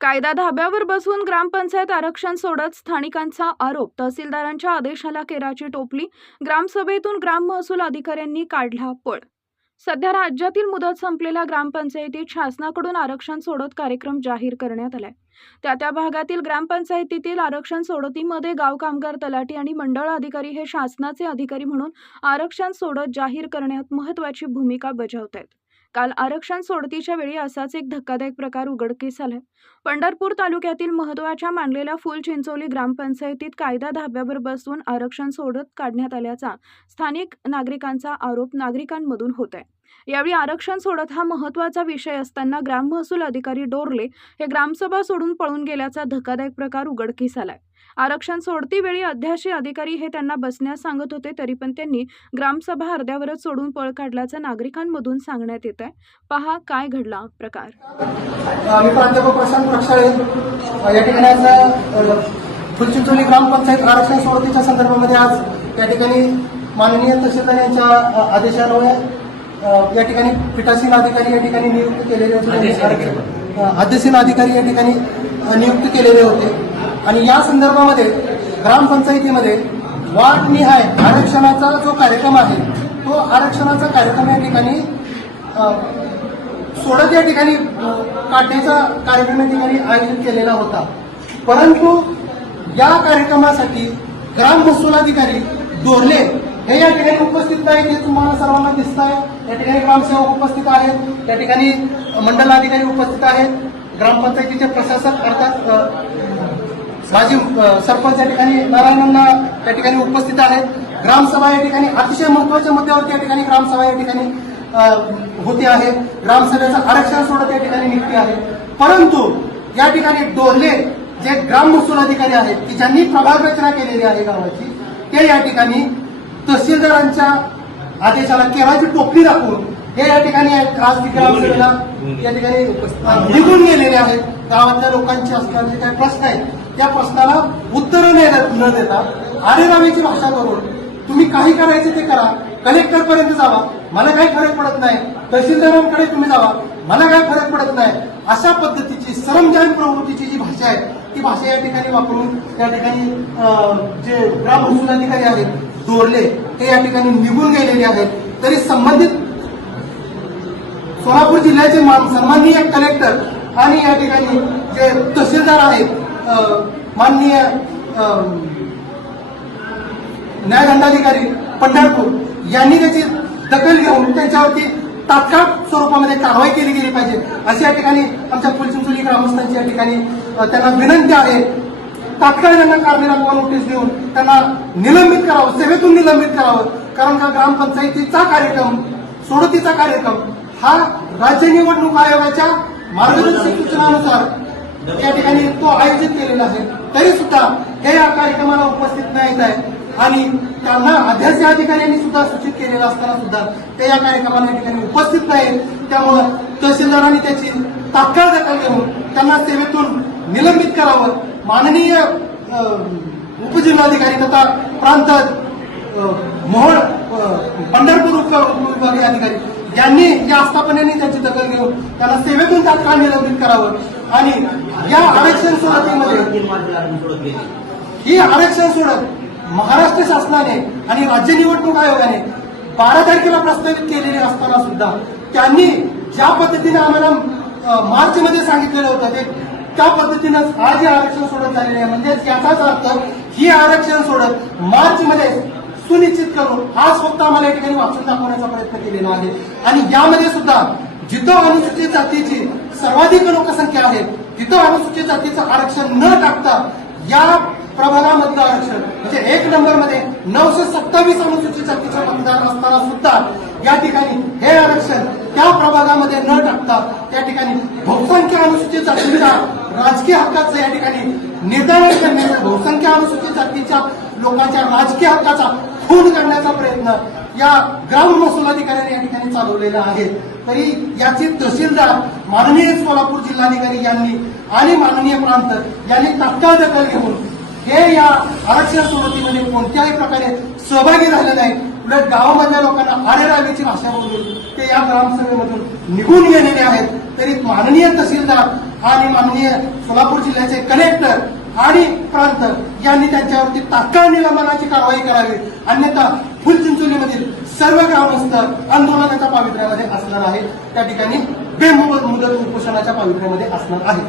कायदा धाब्यावर बसवून ग्रामपंचायत आरक्षण सोडत स्थानिकांचा आरोप. तहसीलदारांच्या आदेशाला केराची टोपली. ग्रामसभेतून ग्राम महसूल अधिकाऱ्यांनी काढला पळ. सध्या राज्यातील मुदत संपलेल्या ग्रामपंचायतीत शासनाकडून आरक्षण सोडत कार्यक्रम जाहीर करण्यात आलाय. त्या भागातील ग्रामपंचायतीतील आरक्षण सोडतीमध्ये गाव कामगार, तलाठी आणि मंडळ अधिकारी हे शासनाचे अधिकारी म्हणून आरक्षण सोडत जाहीर करण्यात महत्त्वाची भूमिका बजावत आहेत. काल आरक्षण सोडतीच्या वेळी असाच एक धक्कादायक प्रकार उघडकीस आलाय. पंढरपूर तालुक्यातील महत्त्वाच्या मानलेल्या फुलचिंचोली ग्रामपंचायतीत कायदा धाब्यावर बसवून आरक्षण सोडत काढण्यात आल्याचा स्थानिक नागरिकांचा आरोप नागरिकांमधून होत आहे. यावेळी आरक्षण सोडत हा महत्त्वाचा विषय असताना ग्राम महसूल अधिकारी डोरले हे ग्रामसभा सोडून पळून गेल्याचा धक्कादायक प्रकार उघडकीस आलाय. आरक्षण सोडतीवेळी अध्याशी अधिकारी हे त्यांना बसण्यास सांगत होते, तरी पण त्यांनी ग्रामसभा अर्ध्यावरच सोडून पळ काढल्याचं नागरिकांमधून सांगण्यात येत आहे. पहा काय घडला प्रकार. मी प्राध्यापक प्रशांत प्रक्षाळे या ठिकाणी फुलचिंचोली ग्रामपंचायत आरक्षण सोडतीच्या संदर्भामध्ये आज या ठिकाणी माननीय तहसीलदार यांच्या आदेशान्वये या ठिकाणी पीठासीन अधिकारी या ठिकाणी नियुक्त केलेले होते. आदेशील अधिकारी या ठिकाणी नियुक्त केलेले होते आणि या संदर्भामध्ये ग्रामपंचायतीमध्ये वार्डनिहाय आरक्षणाचा जो कार्यक्रम आहे तो आरक्षणाचा कार्यक्रम या ठिकाणी सोडत या ठिकाणी काढण्याचा कार्यक्रम या ठिकाणी आयोजित केलेला होता. परंतु या कार्यक्रमासाठी ग्राम महसूल अधिकारी डोरले हे या ठिकाणी उपस्थित नाहीत. हे तुम्हाला सर्वांना दिसत आहे. या ठिकाणी ग्रामसेवक उपस्थित आहेत, त्या ठिकाणी मंडल अधिकारी उपस्थित आहेत, ग्रामपंचायतीचे प्रशासक अर्थात माजी सरपंच या ठिकाणी नारायणांना त्या ठिकाणी उपस्थित आहेत. ग्रामसभा या ठिकाणी अतिशय महत्वाच्या मुद्द्यावरती या ठिकाणी ग्रामसभा या ठिकाणी होती आहे. ग्रामसभेचं आरक्षण सोडत या ठिकाणी निघते आहे. परंतु या ठिकाणी डोरले जे ग्राम महसूल अधिकारी आहेत की ज्यांनी प्रभाग रचना केलेली आहे गावाची, ते या ठिकाणी तहसीलदारांच्या आदेशाला केराची टोपली दाखवून हे या ठिकाणी ग्रामसभेला या ठिकाणी निघून गेलेले आहेत. गावातल्या लोकांचे असणारे काही प्रश्न आहेत त्या प्रश्नाला उत्तर न देता आरेरावीची भाषा करून तुम्ही काही करायचे ते करा, कलेक्टर पर्यंत जावा, मला काही फरक पडत नाही, तहसीलदारांकडे तुम्ही जावा, मला काही फरक पडत नाही, अशा पद्धतीची सरंजाम प्रवृत्तीची जी भाषा आहे ती भाषा या ठिकाणी वापरून त्या ठिकाणी जे ग्राम महसूल अधिकारी आहेत डोरले ते या ठिकाणी निघून गेलेले आहेत. तरी संबंधित सोलापूर जिल्ह्याचे सन्माननीय कलेक्टर आणि या ठिकाणी जे तहसीलदार आहेत माननीय न्यायदंडाधिकारी पंढरपूर यांनी त्याची दखल घेऊन त्यांच्यावरती तात्काळ स्वरूपामध्ये कारवाई केली गेली पाहिजे अशी या ठिकाणी आमच्या फुलचिंचोली ग्रामस्थांची या ठिकाणी त्यांना विनंती आहे. तात्काळ त्यांना कारवाईला नोटीस देऊन त्यांना निलंबित करावं, सेवेतून निलंबित करावं. कारण का ग्रामपंचायतीचा कार्यक्रम सोडतीचा कार्यक्रम हा राज्य निवडणूक आयोगाच्या मार्गदर्शक सूचनानुसार या ठिकाणी तो आयोजित केलेला आहे. तरी सुद्धा हे या कार्यक्रमाला उपस्थित नाहीत आहे आणि त्यांना अध्यासी अधिकाऱ्यांनी सुद्धा सूचित केलेलं असताना सुद्धा ते या कार्यक्रमाला या ठिकाणी उपस्थित नाहीत. त्यामुळं तहसीलदारांनी त्याची तात्काळ दखल घेऊन त्यांना सेवेतून निलंबित करावं. माननीय उपजिल्हाधिकारी तथा प्रांत मोहोळ पंढरपूर उपविभागीय अधिकारी यांनी या आस्थापनेने त्याची दखल घेऊन त्यांना सेवेतून तात्काळ निलंबित करावं. आणि या आरक्षण सोडतीमध्ये ही आरक्षण सोडत महाराष्ट्र शासनाने आणि राज्य निवडणूक आयोगाने 12 तारखेला प्रस्तावित केलेली असताना सुद्धा त्यांनी ज्या पद्धतीने आम्हाला मार्चमध्ये सांगितलेलं होतं ते त्या पद्धतीनंच आज हे आरक्षण सोडत झालेले आहे. म्हणजे याचाच अर्थ ही आरक्षण सोडत मार्चमध्ये सुनिश्चित करून आज फक्त आम्हाला या ठिकाणी वाचून दाखवण्याचा प्रयत्न केलेला आहे. आणि यामध्ये सुद्धा जिथं अनुसूचित जातीची सर्वाधिक लोकसंख्या आहे तिथं अनुसूचित जातीचं आरक्षण न टाकता या प्रभागामधलं आरक्षण म्हणजे 1 नंबरमध्ये 927 अनुसूचित जातीचा मतदार असताना सुद्धा या ठिकाणी हे आरक्षण त्या प्रभागामध्ये न टाकता त्या ठिकाणी बहुसंख्य अनुसूचित जातीच्या राजकीय हक्काचं या ठिकाणी निर्धारण करण्याचा, बहुसंख्य अनुसूचित जातीच्या लोकांच्या राजकीय हक्काचा खून करण्याचा प्रयत्न या ग्राम महसूल अधिकाऱ्यांनी या ठिकाणी चालवलेला आहे. तरी याची तहसीलदार माननीय सोलापूर जिल्हाधिकारी यांनी आणि माननीय प्रांत यांनी तात्काळ दखल घेऊन हे या आरक्षण सोडतीमध्ये कोणत्याही प्रकारे सहभागी झाले नाही. उलट गावामधल्या लोकांना आरेरावीची भाषा बोलून ते या ग्रामसभेमधून निघून गेलेले आहेत. तरी माननीय तहसीलदार आणि माननीय सोलापूर जिल्ह्याचे कलेक्टर आणि प्रांत यांनी त्यांच्यावरती तात्काळ निलंबनाची कारवाई करावी, अन्यथा फुलचिंचोलीमधील सर्व ग्रामस्थ आंदोलनाच्या पावित्र्यामध्ये असणार आहे. त्या ठिकाणी बेमुदत उपोषणाच्या पावित्र्यामध्ये असणार आहे.